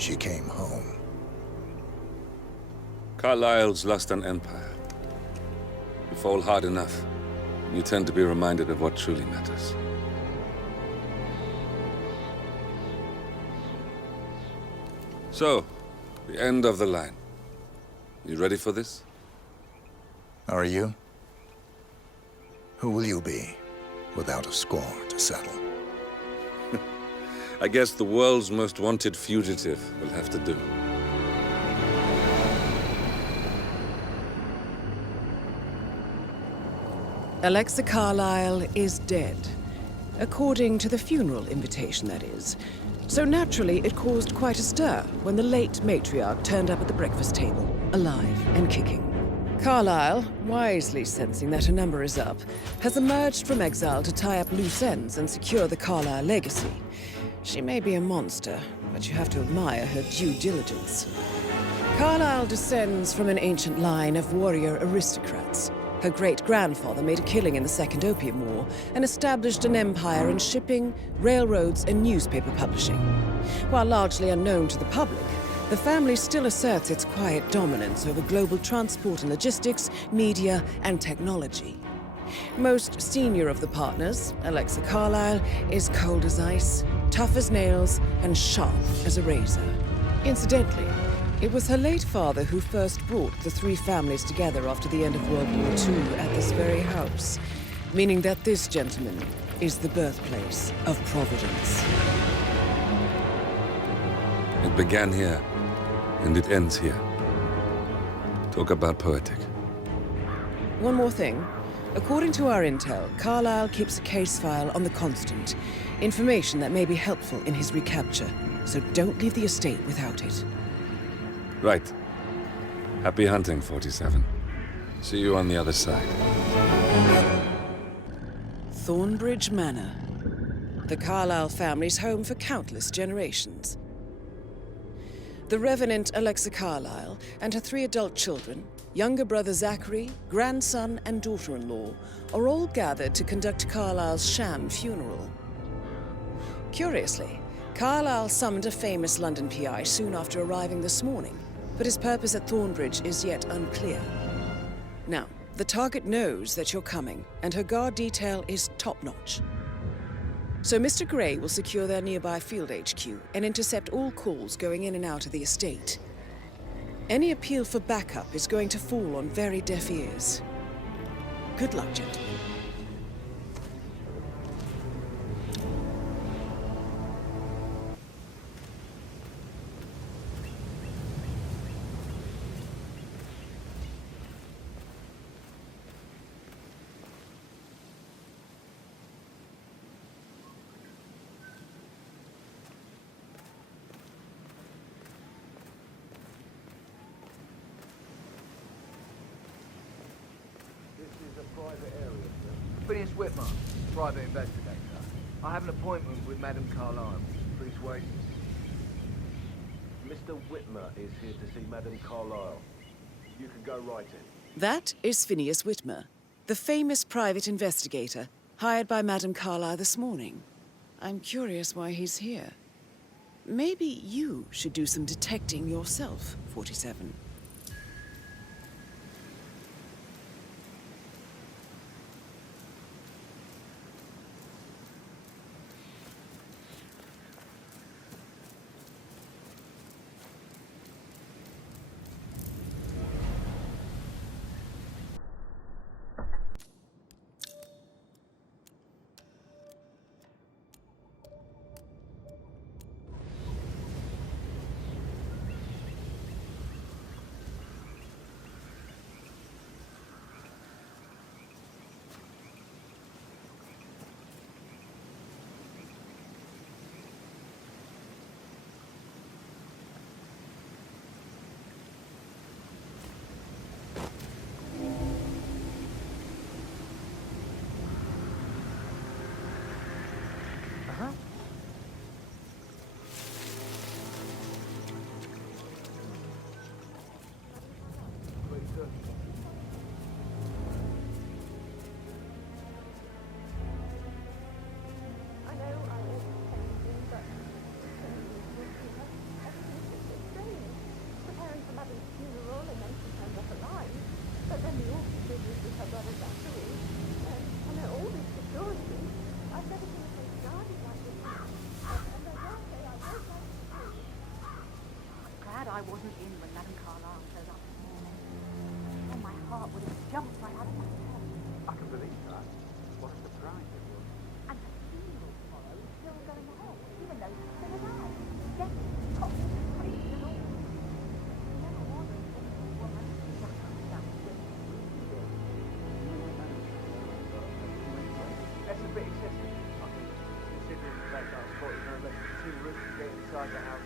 she came home. Carlisle's lost an empire. You fall hard enough, you tend to be reminded of what truly matters. So, the end of the line. You ready for this? Are you? Who will you be, without a score to settle? I guess the world's most wanted fugitive will have to do. Alexa Carlisle is dead. According to the funeral invitation, that is. So naturally, it caused quite a stir when the late matriarch turned up at the breakfast table, alive and kicking. Carlisle, wisely sensing that her number is up, has emerged from exile to tie up loose ends and secure the Carlisle legacy. She may be a monster, but you have to admire her due diligence. Carlisle descends from an ancient line of warrior aristocrats. Her great-grandfather made a killing in the Second Opium War and established an empire in shipping, railroads, and newspaper publishing. While largely unknown to the public, the family still asserts its quiet dominance over global transport and logistics, media, and technology. Most senior of the partners, Alexa Carlisle, is cold as ice, tough as nails, and sharp as a razor. Incidentally, it was her late father who first brought the three families together after the end of World War II at this very house, meaning that this gentleman is the birthplace of Providence. It began here, and it ends here. Talk about poetic. One more thing. According to our intel, Carlisle keeps a case file on the Constant, information that may be helpful in his recapture, so don't leave the estate without it. Right. Happy hunting, 47. See you on the other side. Thornbridge Manor. The Carlisle family's home for countless generations. The Revenant Alexa Carlisle and her 3 adult children, younger brother Zachary, grandson, and daughter-in-law, are all gathered to conduct Carlisle's sham funeral. Curiously, Carlisle summoned a famous London PI soon after arriving this morning, but his purpose at Thornbridge is yet unclear. Now, the target knows that you're coming, and her guard detail is top-notch. So Mr. Gray will secure their nearby field HQ and intercept all calls going in and out of the estate. Any appeal for backup is going to fall on very deaf ears. Good luck, gentlemen. Phineas Whitmer, private investigator. I have an appointment with Madame Carlisle. Please wait. Mr. Whitmer is here to see Madame Carlisle. You can go right in. That is Phineas Whitmer, the famous private investigator hired by Madame Carlisle this morning. I'm curious why he's here. Maybe you should do some detecting yourself, 47. believe that. What a surprise it was. And the funeral tomorrow is still going ahead, even though he's still alive. Death is top secret and all. Never was a simple woman. That comes down to it. That's a bit excessive, I think, considering the fact that I spotted no less than 2 roosters get inside the house.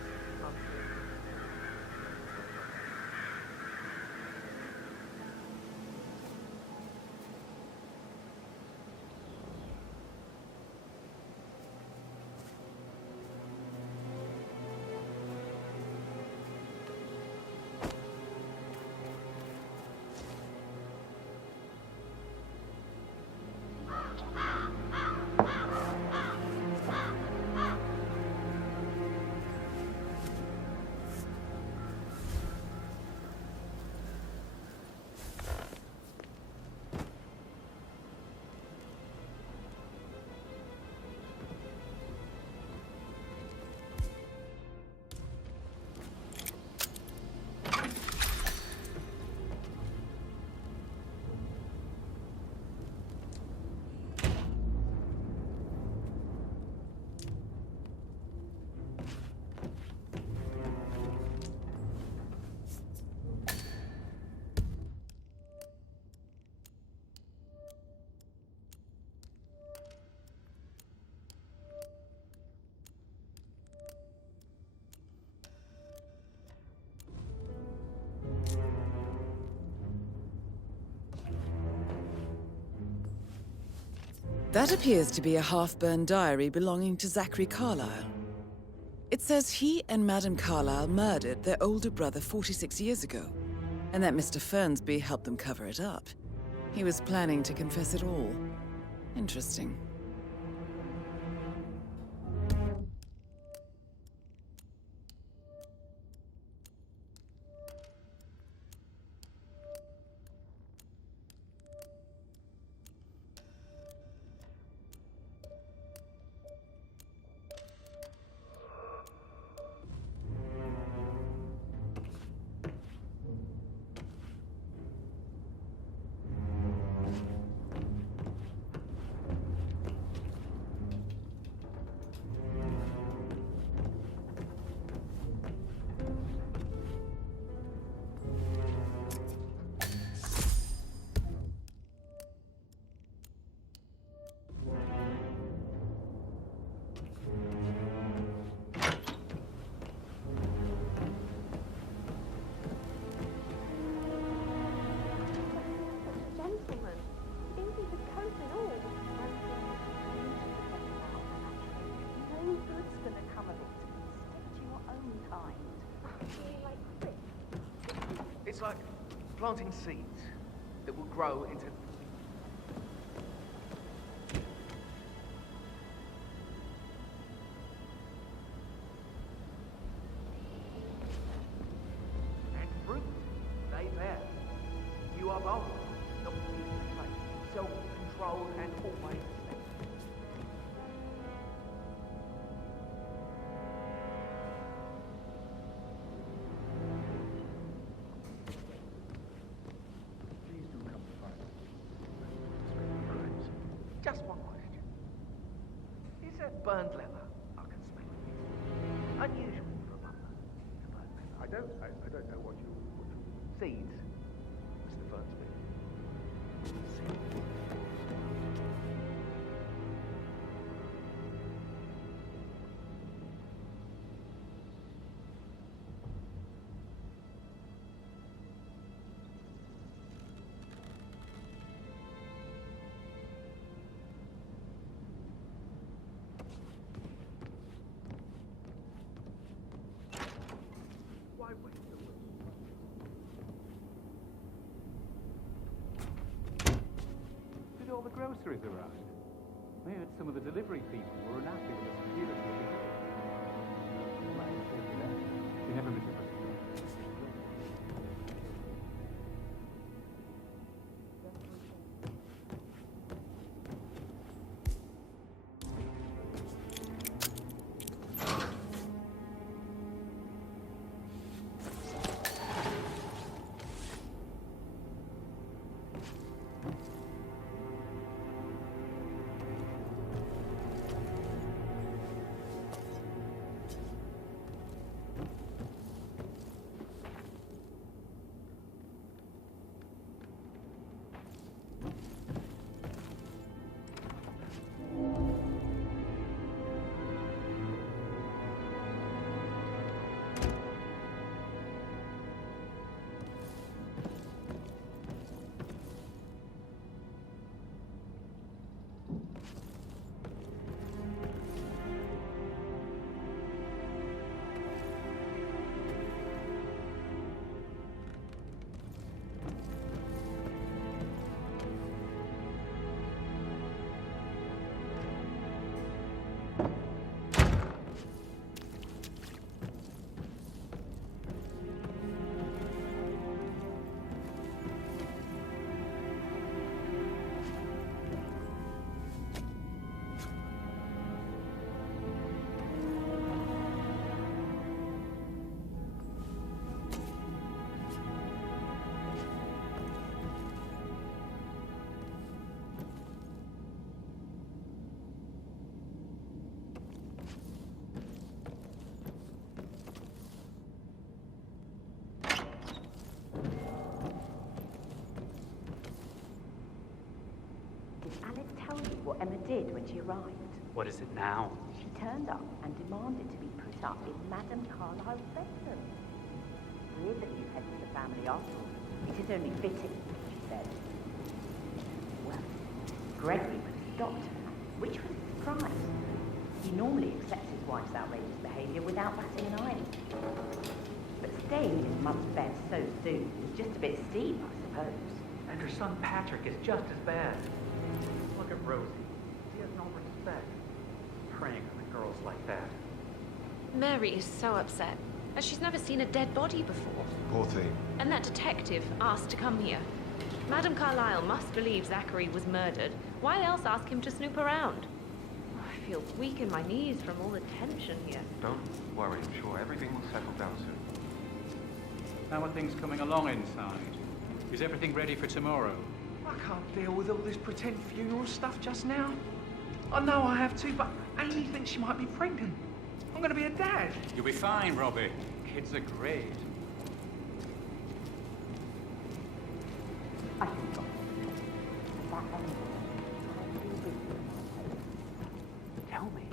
That appears to be a half-burned diary belonging to Zachary Carlisle. It says he and Madame Carlisle murdered their older brother 46 years ago, and that Mr. Fernsby helped them cover it up. He was planning to confess it all. Interesting. It's like planting seeds that will grow into... and fruit. They bear. You are bold, not self-controlled and always respectful. Just one question. Is that burned leather? I can smell it. Unusual for a butler. The burned leather. I don't know what you... Seeds, Mr. Fernsby. Seeds. Why wait? Did all the groceries arrive? I heard some of the delivery people were unhappy with the security of the door. Well, you never miss a customer. Alice tell you what Emma did when she arrived? What is it now? She turned up and demanded to be put up in Madame Carlisle's bedroom. Weird that you head to the family after all. It is only fitting, she said. Well, Gregory put a stop to that, which was a surprise. He normally accepts his wife's outrageous behaviour without batting an eye. But staying in his mum's bed so soon was just a bit steep, I suppose. And her son Patrick is just as bad. Look at Rosie. She has no respect. Preying on girls like that. Mary is so upset, as she's never seen a dead body before. Poor thing. And that detective asked to come here. Madame Carlisle must believe Zachary was murdered. Why else ask him to snoop around? I feel weak in my knees from all the tension here. Don't worry, I'm sure everything will settle down soon. How are things coming along inside? Is everything ready for tomorrow? I can't deal with all this pretend funeral stuff just now. I know I have to, but Amy thinks she might be pregnant. I'm going to be a dad. You'll be fine, Robbie. Kids are great. I forgot. That Emma. Tell me.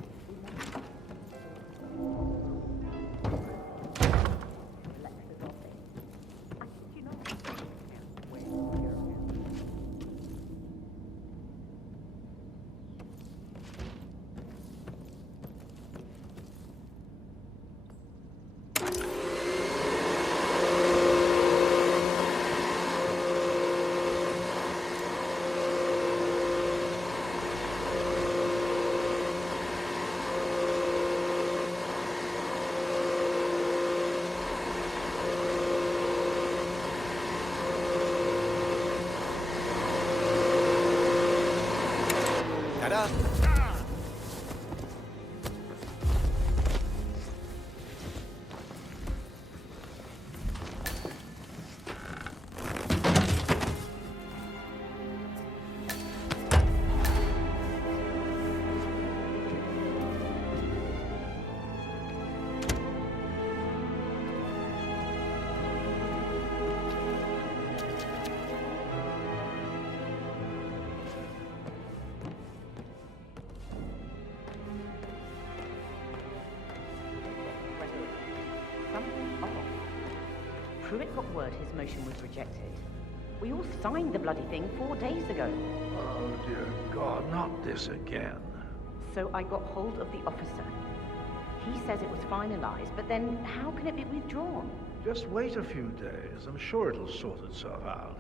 Pruitt got word his motion was rejected. We all signed the bloody thing 4 days ago. Oh, dear God, not this again. So I got hold of the officer. He says it was finalized, but then how can it be withdrawn? Just wait a few days. I'm sure it'll sort itself out.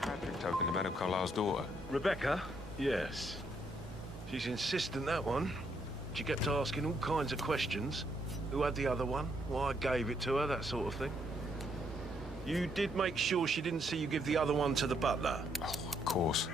Patrick token to Madame Carlisle's daughter. Rebecca? Yes. She's insistent, that one. She kept asking all kinds of questions. Who had the other one? Why I gave it to her, that sort of thing. You did make sure she didn't see you give the other one to the butler? Oh, of course.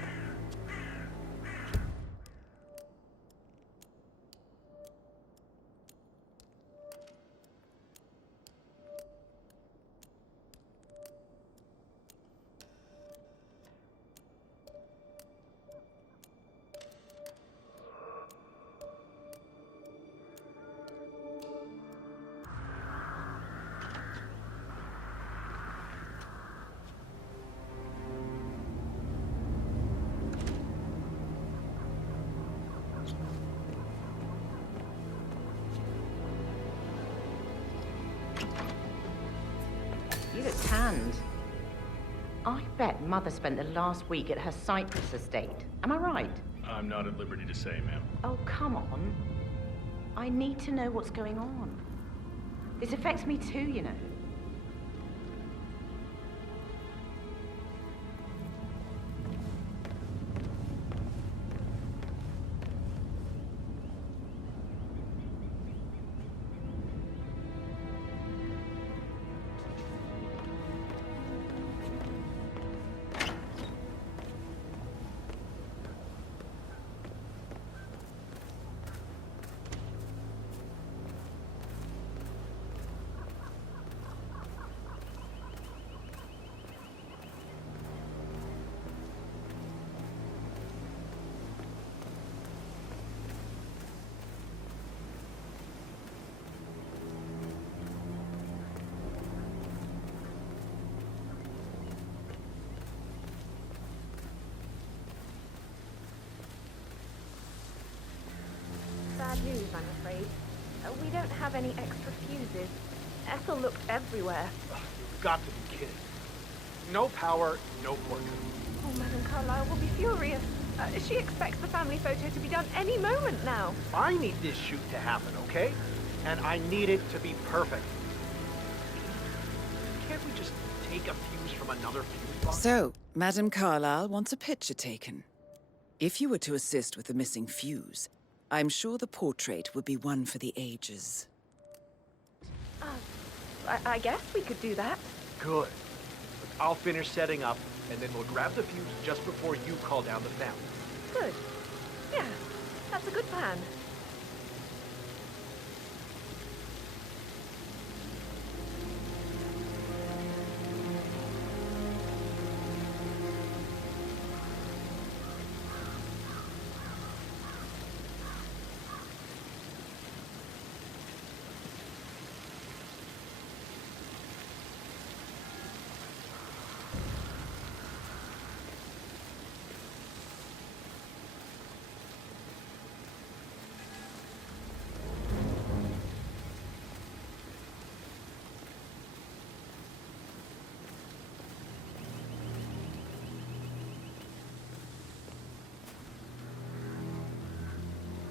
You look tanned. I bet Mother spent the last week at her Cyprus estate. Am I right? I'm not at liberty to say, ma'am. Oh, come on. I need to know what's going on. This affects me too, you know. Bad news, I'm afraid. We don't have any extra fuses. Ethel looked everywhere. You've got to be kidding. No power, no portrait. Oh, Madame Carlisle will be furious. She expects the family photo to be done any moment now. I need this shoot to happen, okay? And I need it to be perfect. Can't we just take a fuse from another fuse box? So, Madame Carlisle wants a picture taken. If you were to assist with the missing fuse, I'm sure the portrait would be one for the ages. I guess we could do that. Good. Look, I'll finish setting up, and then we'll grab the fuse just before you call down the family. Good. Yeah, that's a good plan.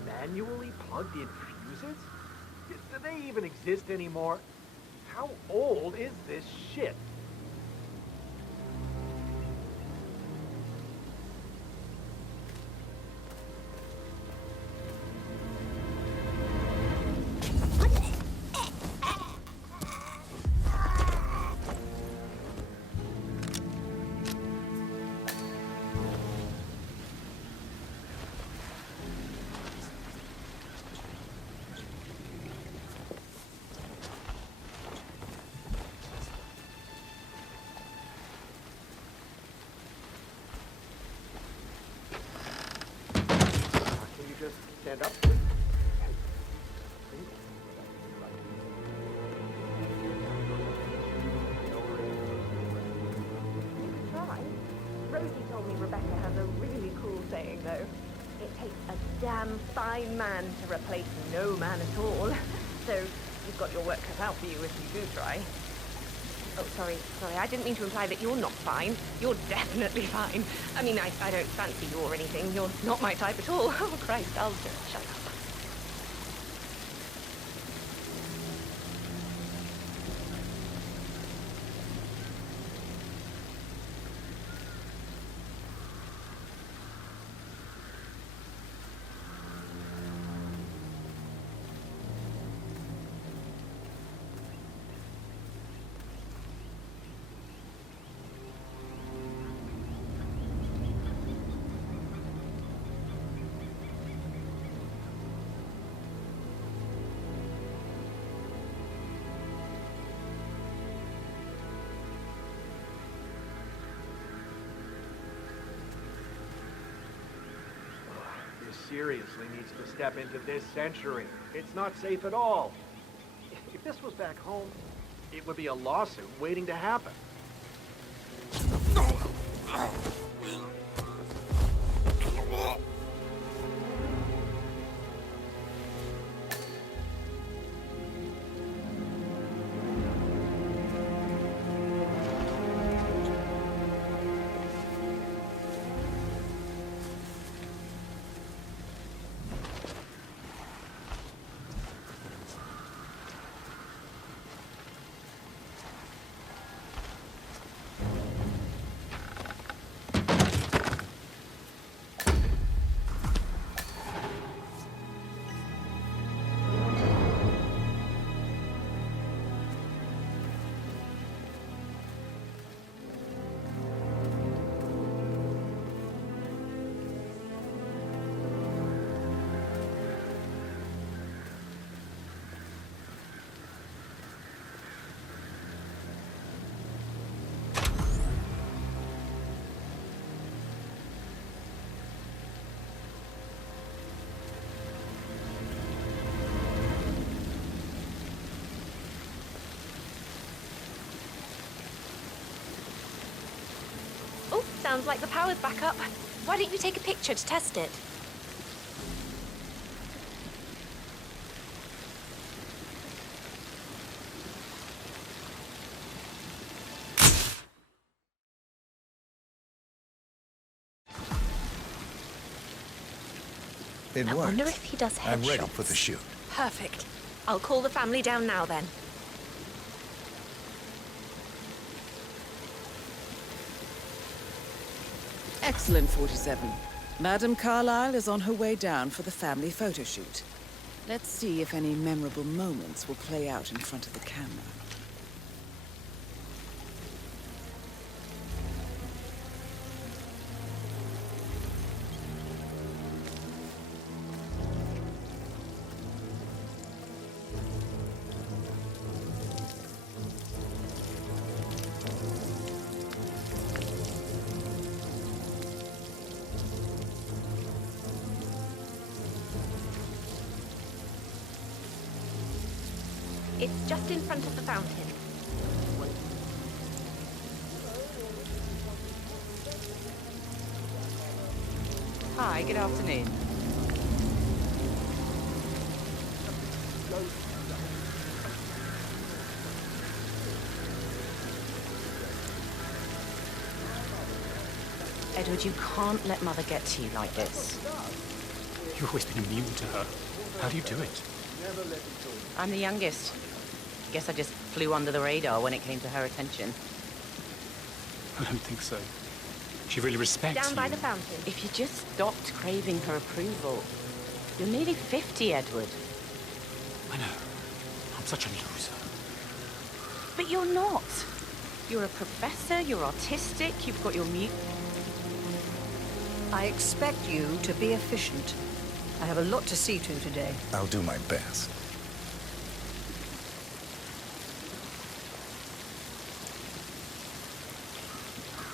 Manually plugged in fuses? Do they even exist anymore? How old is this shit? Stand up. Try. Rosie told me Rebecca has a really cool saying, though. It takes a damn fine man to replace no man at all. So you've got your work cut out for you if you do try. Oh, sorry, I didn't mean to imply that you're not fine. You're definitely fine. I mean, I don't fancy you or anything. You're not my type at all. Oh, Christ, I'll just shut up. Seriously needs to step into this century. It's not safe at all. If this was back home, it would be a lawsuit waiting to happen. Sounds like the power's back up. Why don't you take a picture to test it? It I worked. wonder if he does headshots. I'm ready for the shoot. Perfect. I'll call the family down now then. Excellent, 47. Madame Carlisle is on her way down for the family photo shoot. Let's see if any memorable moments will play out in front of the camera. It's just in front of the fountain. Hi, good afternoon. Edward, you can't let Mother get to you like this. You've always been immune to her. How do you do it? I'm the youngest. Guess I just flew under the radar when it came to her attention. I don't think so. She really respects Down you. by the fountain. If you just stopped craving her approval. You're nearly 50, Edward. I know. I'm such a loser. But you're not. You're a professor, you're artistic, you've got your I expect you to be efficient. I have a lot to see to today. I'll do my best.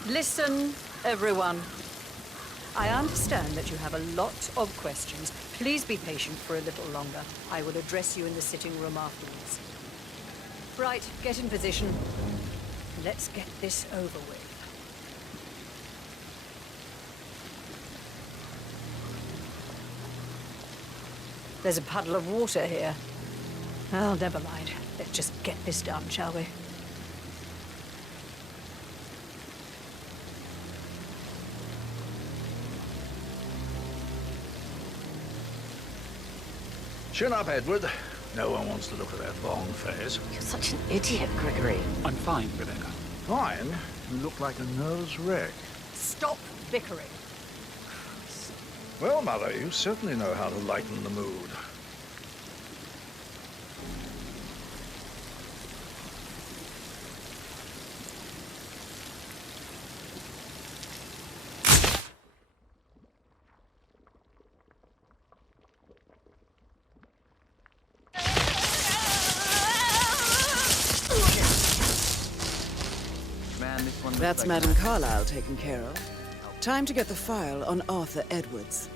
Listen, everyone. I understand that you have a lot of questions. Please be patient for a little longer. I will address you in the sitting room afterwards. Right, get in position. Let's get this over with. There's a puddle of water here. Oh, never mind. Let's just get this done, shall we? Chin up, Edward. No one wants to look at that long face. You're such an idiot, Gregory. I'm fine, Rebecca. Fine? You look like a nervous wreck. Stop bickering. Well, Mother, you certainly know how to lighten the mood. That's Madame Carlisle taken care of. Time to get the file on Arthur Edwards.